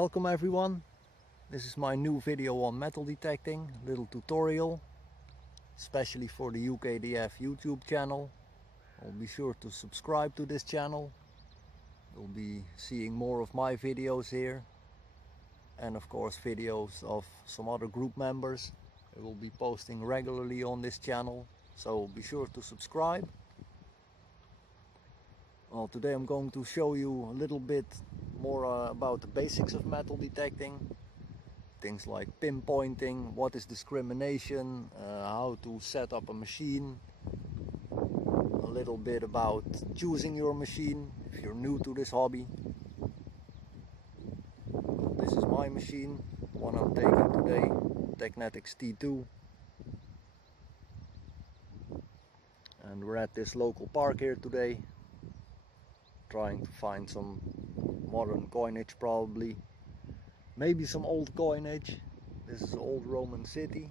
Welcome everyone, this is my new video on metal detecting, little tutorial, especially for the UKDF YouTube channel. I'll be sure to subscribe to this channel. You'll be seeing more of my videos here, and of course videos of some other group members. I will be posting regularly on this channel, so be sure to subscribe. Well, today I'm going to show you a little bit more about the basics of metal detecting. Things like pinpointing, what is discrimination, how to set up a machine, a little bit about choosing your machine if you're new to this hobby. This is my machine, one I'm taking today, Technetics T2. And we're at this local park here today, trying to find some modern coinage probably. Maybe some old coinage. This is an old Roman city,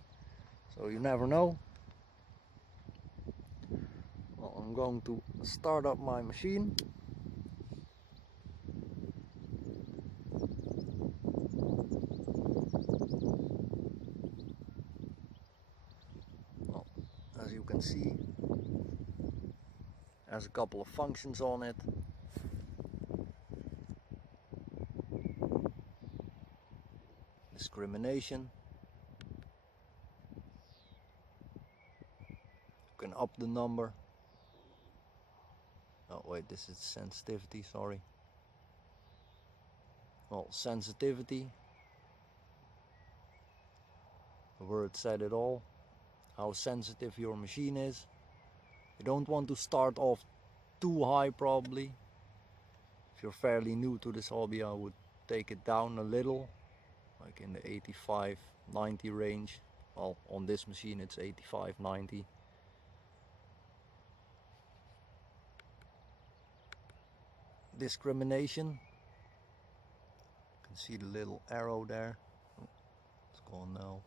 so you never know. Well, I'm going to start up my machine. Well, as you can see, it has a couple of functions on it. Discrimination. You can up the number. Oh wait, this is sensitivity, sorry. Well, sensitivity. The word said it all. How sensitive your machine is. You don't want to start off too high probably. If you're fairly new to this hobby, I would take it down a little, like in the 85-90 range. Well, on this machine it's 85-90. Discrimination. You can see the little arrow there. Oh, it's gone now.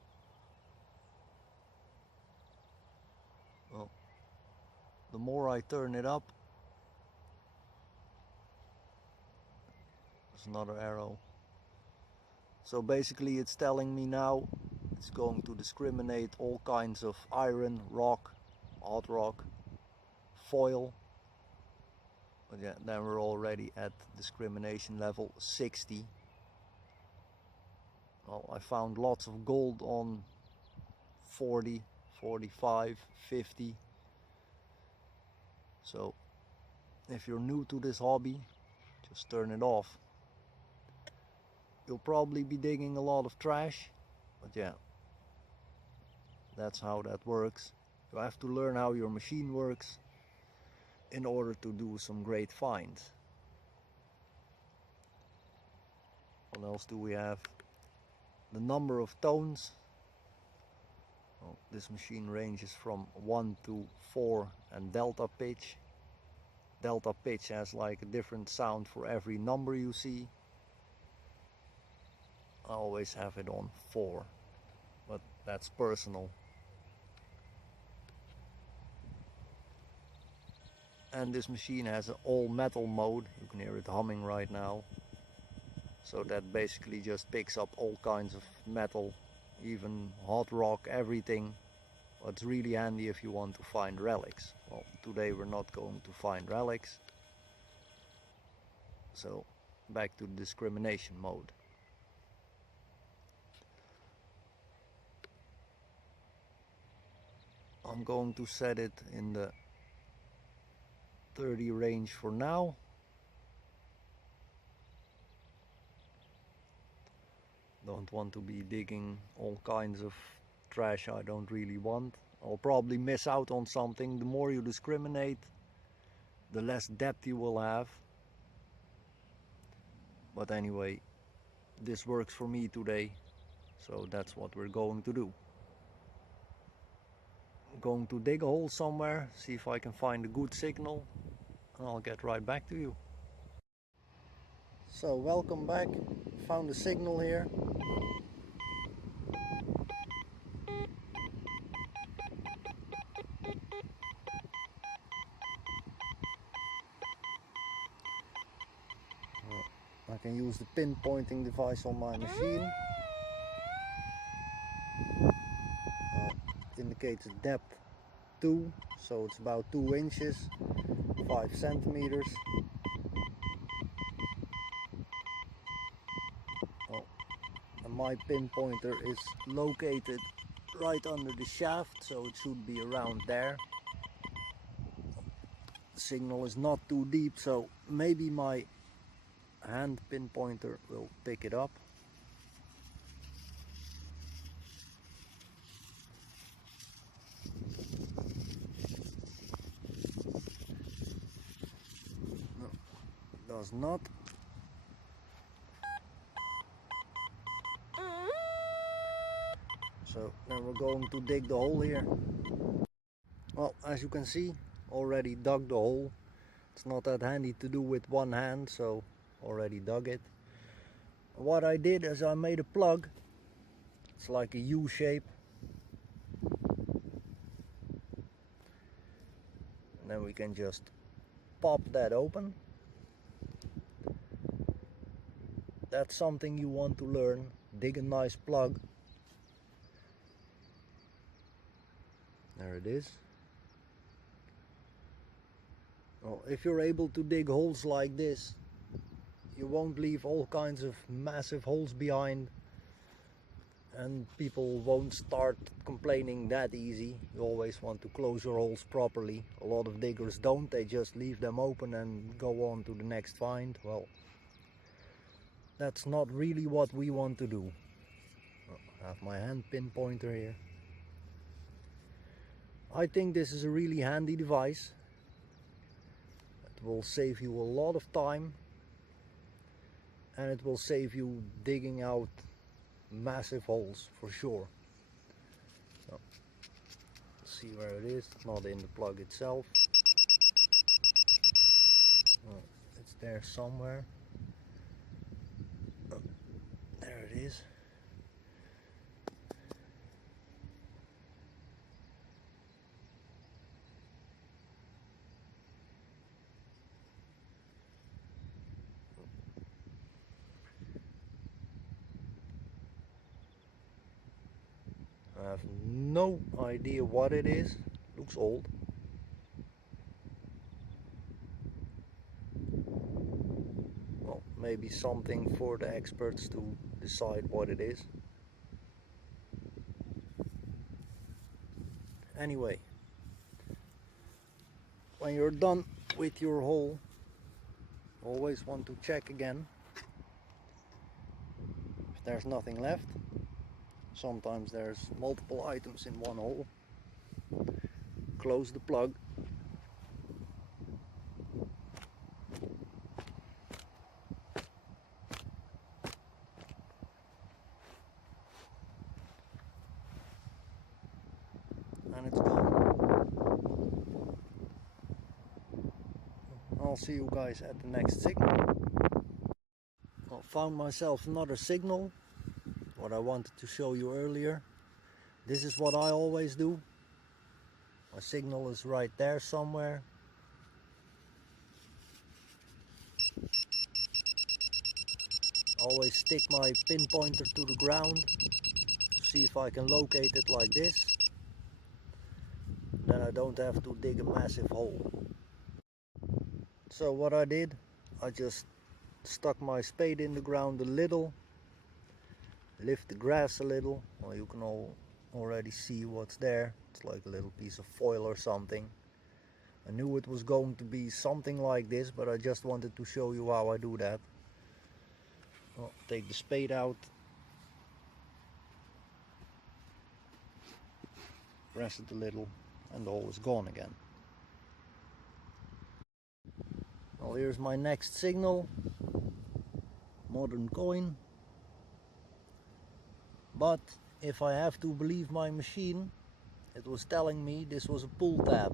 Well, the more I turn it up, there's another arrow. So basically it's telling me now it's going to discriminate all kinds of iron, rock, hot rock, foil. But yeah, then we're already at discrimination level 60. Well, I found lots of gold on 40, 45, 50. So if you're new to this hobby, just turn it off. You'll probably be digging a lot of trash, but yeah, that's how that works. You have to learn how your machine works in order to do some great finds. What else do we have? The number of tones. Well, this machine ranges from 1 to 4 and delta pitch. Delta pitch has like a different sound for every number you see. I always have it on 4, but that's personal. And this machine has an all metal mode. You can hear it humming right now. So that basically just picks up all kinds of metal, even hot rock, everything. It's really handy if you want to find relics. Well, today we're not going to find relics. So back to the discrimination mode. I'm going to set it in the 30 range for now. Don't want to be digging all kinds of trash I don't really want. I'll probably miss out on something. The more you discriminate, the less depth you will have. But anyway, this works for me today, so that's what we're going to do. I'm going to dig a hole somewhere, see if I can find a good signal, and I'll get right back to you. So welcome back, found a signal here. I can use the pinpointing device on my machine. Indicates depth 2, so it's about 2 inches, 5 centimeters. And my pinpointer is located right under the shaft, so it should be around there. The signal is not too deep, so maybe my hand pinpointer will pick it up. No, it does not. So then we're going to dig the hole here. Well, as you can see, already dug the hole. It's not that handy to do with one hand, so already dug it. What I did is I made a plug. It's like a U shape. And then we can just pop that open. That's something you want to learn. Dig a nice plug. There it is. Well, if you're able to dig holes like this, you won't leave all kinds of massive holes behind, and people won't start complaining that easy. You always want to close your holes properly. A lot of diggers don't, they just leave them open and go on to the next find. Well, that's not really what we want to do. I have my hand pinpointer here. I think this is a really handy device. It will save you a lot of time, and it will save you digging out massive holes for sure. So, let's see where it is. Not in the plug itself. Oh, it's there somewhere. Oh, there it is. I have no idea what it is. Looks old. Well, maybe something for the experts to decide what it is. Anyway, when you're done with your hole, always want to check again if there's nothing left. Sometimes there's multiple items in one hole. Close the plug. And it's gone. I'll see you guys at the next signal. I found myself another signal. What I wanted to show you earlier. This is what I always do. My signal is right there somewhere. Always stick my pinpointer to the ground to see if I can locate it like this. Then I don't have to dig a massive hole. So what I did, I just stuck my spade in the ground a little, lift the grass a little. Well, you can already see what's there. It's like a little piece of foil or something. I knew it was going to be something like this, but I just wanted to show you how I do that. Well, take the spade out, press it a little, and the hole is gone again. Well, here's my next signal. Modern coin. But if I have to believe my machine, it was telling me this was a pull tab.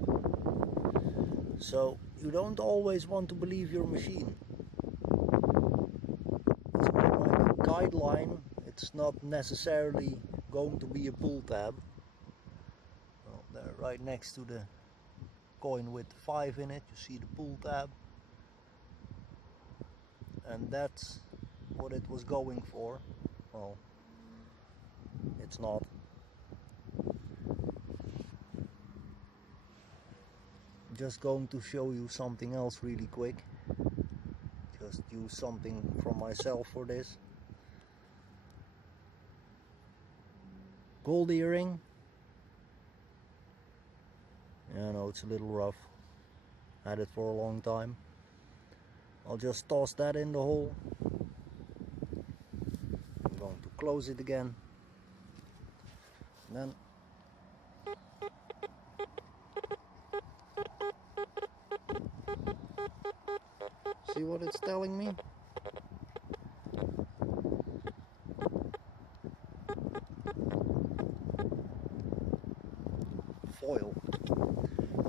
So you don't always want to believe your machine. It's more like a guideline. It's not necessarily going to be a pull tab. Well, there, right next to the coin with 5 in it, you see the pull tab. And that's what it was going for. Well, it's not. Just going to show you something else really quick. Just use something from myself for this. Gold earring. Yeah, I know it's a little rough. Had it for a long time. I'll just toss that in the hole. I'm going to close it again. And then see what it's telling me? Foil.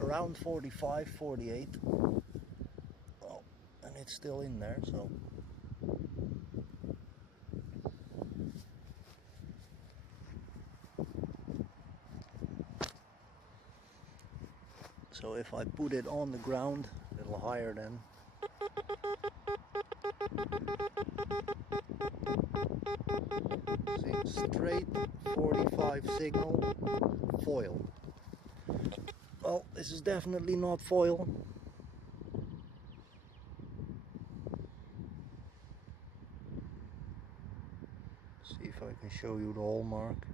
Around 45, 48. Well, and it's still in there, so. So if I put it on the ground, a little higher then. See, straight 45 signal, foil. Well, this is definitely not foil. See if I can show you the hallmark.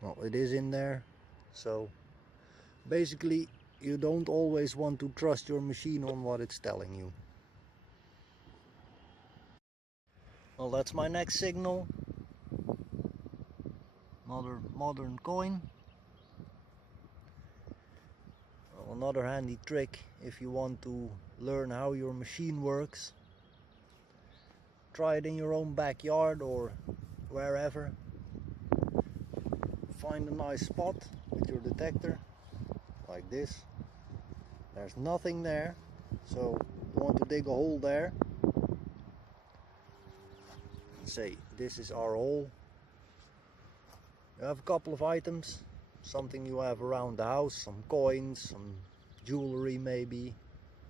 Well, it is in there. So basically you don't always want to trust your machine on what it's telling you. Well, that's my next signal. Another modern coin. Well, another handy trick if you want to learn how your machine works. Try it in your own backyard or wherever. Find a nice spot with your detector, like this. There's nothing there, so you want to dig a hole there. Say, this is our hole. You have a couple of items, something you have around the house, some coins, some jewelry maybe,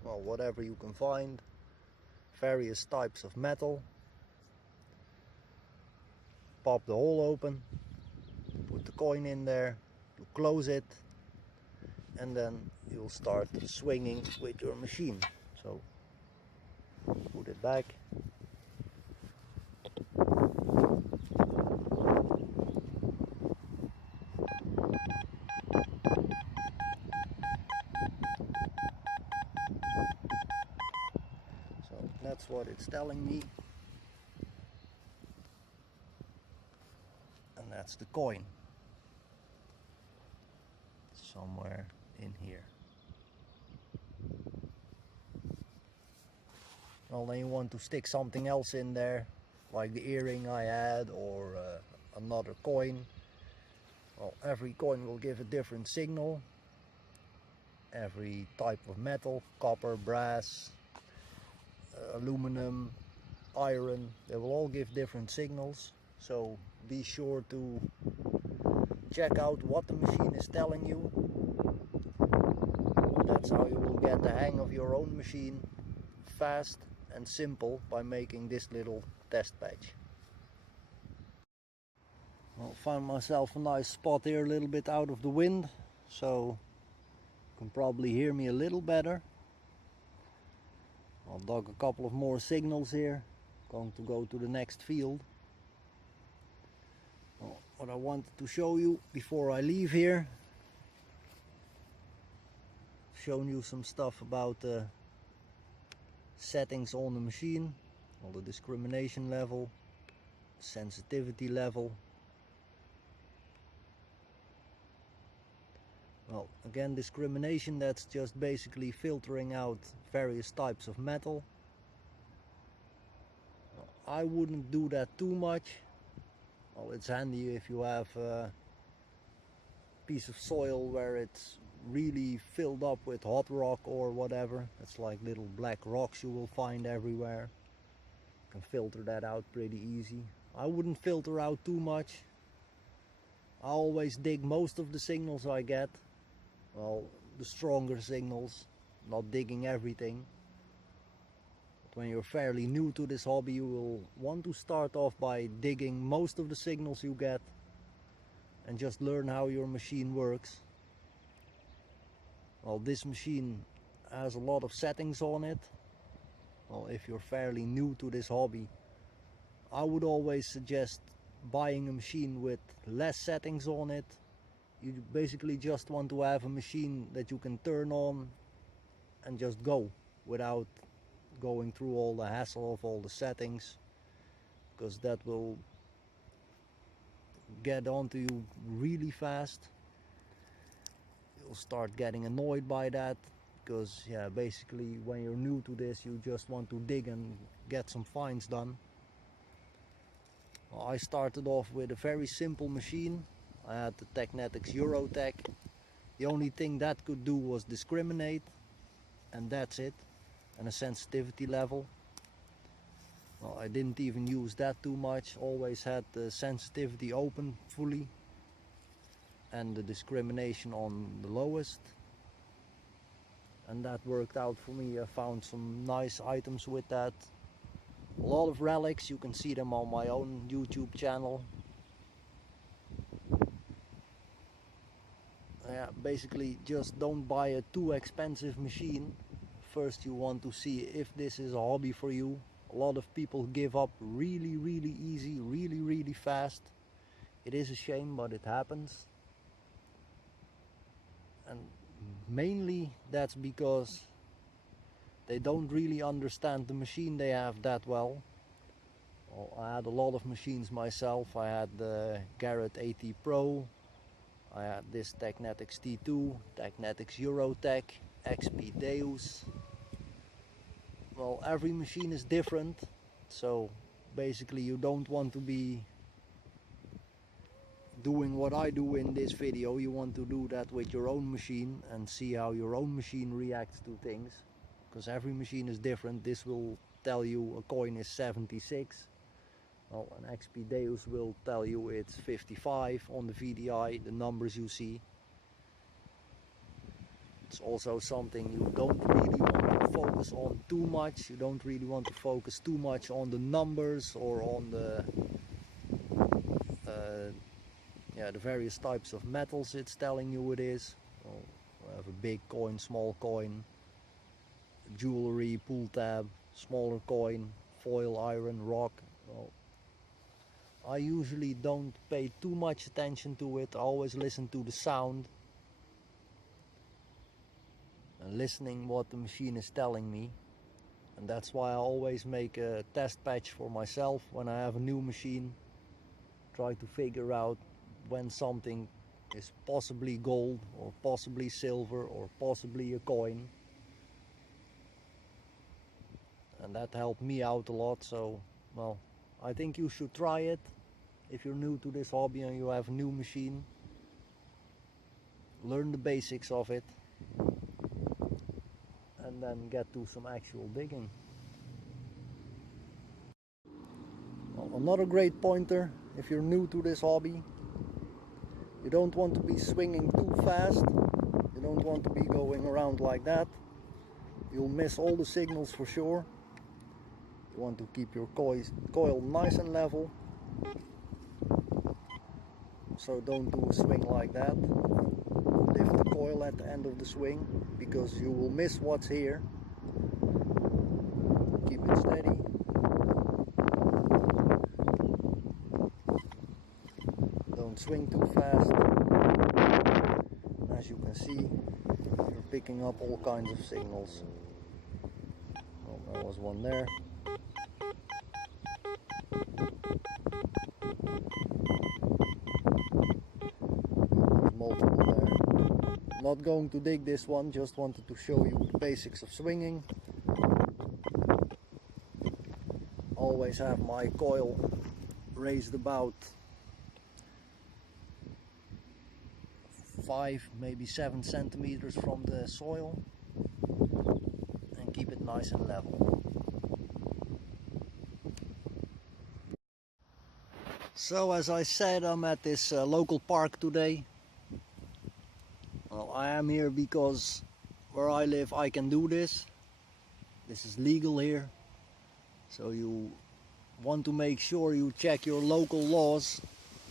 well, whatever you can find, various types of metal. Pop the hole open, put the coin in there, you close it, and then you'll start swinging with your machine. So put it back. So that's what it's telling me. And that's the coin. Somewhere in here. Well, then you want to stick something else in there, like the earring I had, or another coin. Well, every coin will give a different signal. Every type of metal, copper, brass, aluminum, iron, they will all give different signals. So be sure to check out what the machine is telling you. That's how you will get the hang of your own machine fast and simple by making this little test patch. Well, found myself a nice spot here, a little bit out of the wind, so you can probably hear me a little better. I'll dug a couple of more signals here. Going to go to the next field. Well, what I wanted to show you before I leave here, I've shown you some stuff about the settings on the machine, all the discrimination level, sensitivity level. Well, again, discrimination, that's just basically filtering out various types of metal. I wouldn't do that too much. Well, it's handy if you have a piece of soil where it's really filled up with hot rock or whatever. It's like little black rocks you will find everywhere. You can filter that out pretty easy. I wouldn't filter out too much. I always dig most of the signals I get. Well, the stronger signals, not digging everything. when you're fairly new to this hobby, you will want to start off by digging most of the signals you get and just learn how your machine works. Well, this machine has a lot of settings on it. Well, if you're fairly new to this hobby, I would always suggest buying a machine with less settings on it. You basically just want to have a machine that you can turn on and just go without going through all the hassle of all the settings, because that will get onto you really fast. You'll start getting annoyed by that, because yeah, basically when you're new to this, you just want to dig and get some finds done. Well, I started off with a very simple machine. I had the Technetics Eurotech. The only thing that could do was discriminate, and that's it, and a sensitivity level. Well, I didn't even use that too much, always had the sensitivity open fully and the discrimination on the lowest, and that worked out for me. I found some nice items with that. A lot of relics, you can see them on my own YouTube channel. Yeah, basically just don't buy a too expensive machine. First you want to see if this is a hobby for you. A lot of people give up really easy, really fast. It is a shame, but it happens. And mainly that's because they don't really understand the machine they have that well. Well, I had a lot of machines myself. I had the Garrett AT Pro, I had this Technetics T2, Technetics Eurotech, XP Deus. Well, every machine is different, so basically you don't want to be doing what I do in this video. You want to do that with your own machine and see how your own machine reacts to things, because every machine is different. This will tell you a coin is 76. Well, an XP Deus will tell you it's 55 on the VDI, the numbers you see. It's also something you don't really want to focus on too much. You don't really want to focus too much on the numbers or on the the various types of metals it's telling you it is. Well, we have a big coin, small coin, jewelry, pull tab, smaller coin, foil, iron, rock. Well, I usually don't pay too much attention to it. I always listen to the sound and listening what the machine is telling me. And that's why I always make a test patch for myself when I have a new machine. Try to figure out when something is possibly gold or possibly silver or possibly a coin. And that helped me out a lot. So, well, I think you should try it if you're new to this hobby and you have a new machine. Learn the basics of it and then get to some actual digging. Well, another great pointer if you're new to this hobby: you don't want to be swinging too fast. You don't want to be going around like that. You'll miss all the signals for sure. You want to keep your coil nice and level. So don't do a swing like that. Lift the coil at the end of the swing, because you will miss what's here. Keep it steady. Don't swing too fast. As you can see, you're picking up all kinds of signals. Well, there was one there. Multiple there. Not going to dig this one, just wanted to show you the basics of swinging. Always have my coil raised about 5, maybe 7 centimeters from the soil, and keep it nice and level. So as I said, I'm at this local park today. Well, I am here because where I live I can do this. This is legal here. So you want to make sure you check your local laws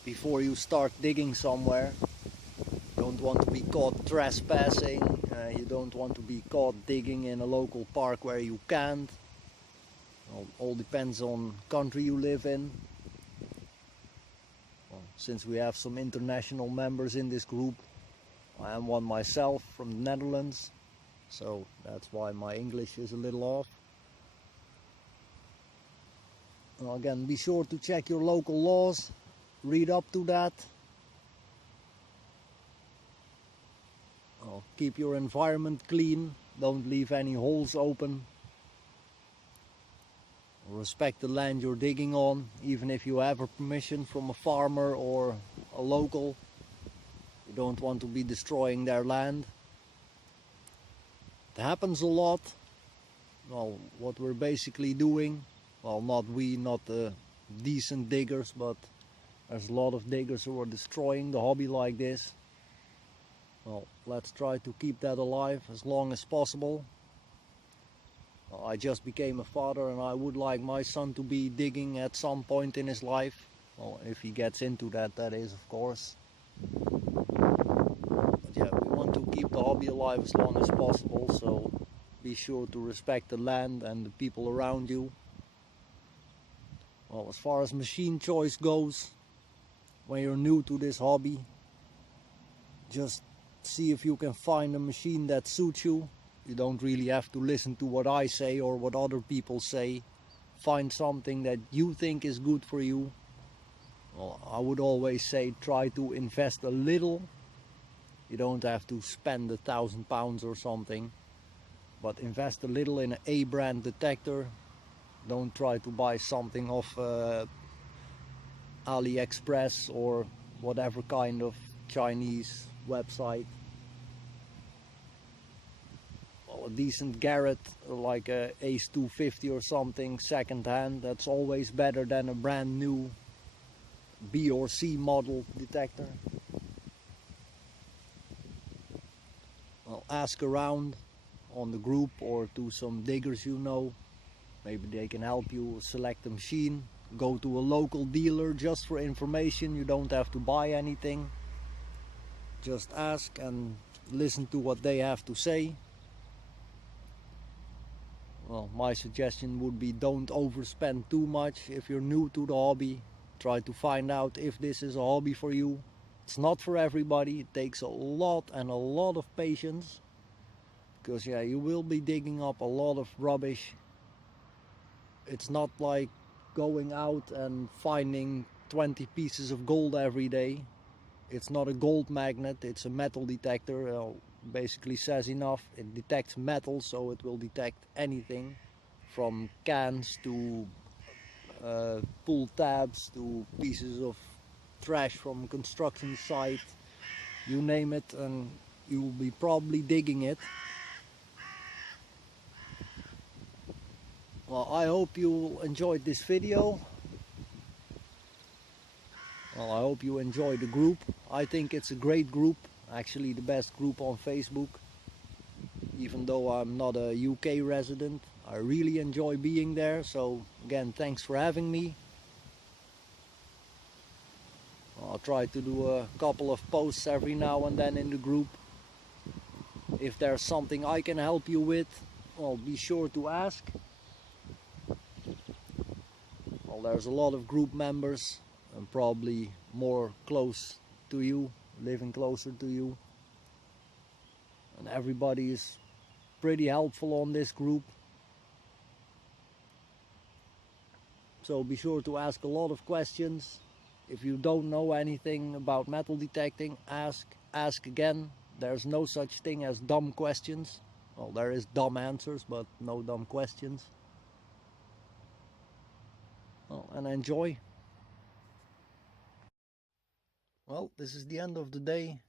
before you start digging somewhere. You don't want to be caught trespassing, you don't want to be caught digging in a local park where you can't. All depends on country you live in. Well, since we have some international members in this group, I am one myself from the Netherlands, so that's why my English is a little off. Well, again, be sure to check your local laws, read up to that. Well, keep your environment clean, don't leave any holes open. Respect the land you're digging on, even if you have a permission from a farmer or a local. You don't want to be destroying their land. It happens a lot. Well, what we're basically doing, well, not the decent diggers, but there's a lot of diggers who are destroying the hobby like this. Well, let's try to keep that alive as long as possible. Well, I just became a father and I would like my son to be digging at some point in his life. Well, if he gets into that, that is, of course. But yeah, we want to keep the hobby alive as long as possible, so be sure to respect the land and the people around you. Well, as far as machine choice goes, when you're new to this hobby, just see if you can find a machine that suits you. You don't really have to listen to what I say or what other people say. Find something that you think is good for you. Well, I would always say try to invest a little. You don't have to spend £1,000 or something, but invest a little in an A-brand detector. Don't try to buy something off AliExpress or whatever kind of Chinese website. Well, a decent Garrett, like a Ace 250 or something, second hand, that's always better than a brand new B or C model detector. Well, ask around on the group or to some diggers you know. Maybe they can help you select a machine. Go to a local dealer just for information. You don't have to buy anything. Just ask and listen to what they have to say. Well, my suggestion would be don't overspend too much. If you're new to the hobby, try to find out if this is a hobby for you. It's not for everybody. It takes a lot and a lot of patience, because yeah, you will be digging up a lot of rubbish. It's not like going out and finding 20 pieces of gold every day. It's not a gold magnet, it's a metal detector. Basically says enough. It detects metal, so it will detect anything from cans to pull tabs to pieces of trash from a construction site. You name it, and you will be probably digging it. Well, I hope you enjoyed this video. Well, I hope you enjoy the group. I think it's a great group, actually the best group on Facebook. Even though I'm not a UK resident, I really enjoy being there. So again, thanks for having me. I'll try to do a couple of posts every now and then in the group. If there's something I can help you with, well, be sure to ask. Well, there's a lot of group members and probably more close to you, living closer to you. And everybody is pretty helpful on this group. So be sure to ask a lot of questions. If you don't know anything about metal detecting, ask again. There's no such thing as dumb questions. Well, there is dumb answers, but no dumb questions. Well, and enjoy. Well, this is the end of the day.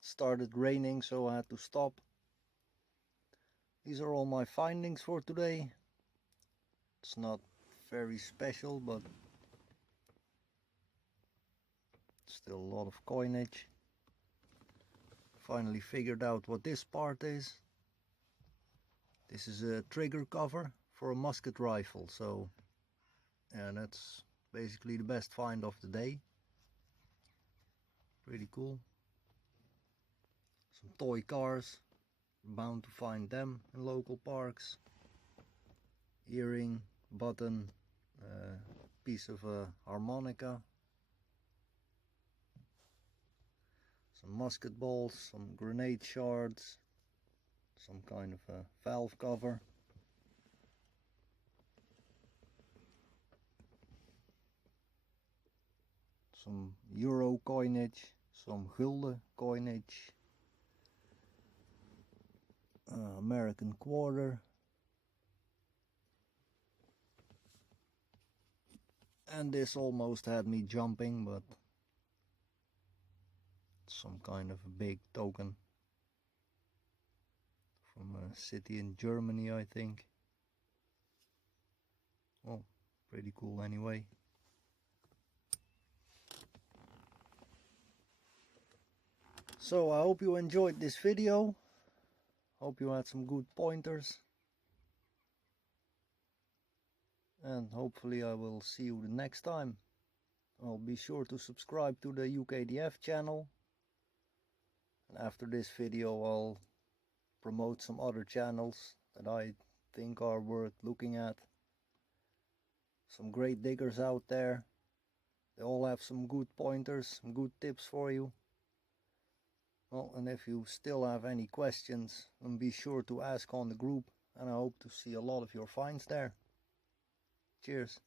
Started raining, so I had to stop. These are all my findings for today. It's not very special, but still a lot of coinage. Finally figured out what this part is. This is a trigger cover for a musket rifle, so And that's basically the best find of the day. Pretty cool. Some toy cars, bound to find them in local parks. Earring, button, piece of a harmonica. Some musket balls, some grenade shards, some kind of a valve cover. Some euro coinage, some gulden coinage, American quarter, and this almost had me jumping, but some kind of a big token from a city in Germany, I think. Well, pretty cool anyway. So I hope you enjoyed this video. Hope you had some good pointers. And hopefully I will see you the next time. Well, be sure to subscribe to the UKDF channel. And after this video I'll promote some other channels that I think are worth looking at. Some great diggers out there. They all have some good pointers, some good tips for you. Well, and if you still have any questions, then be sure to ask on the group, and I hope to see a lot of your finds there. Cheers.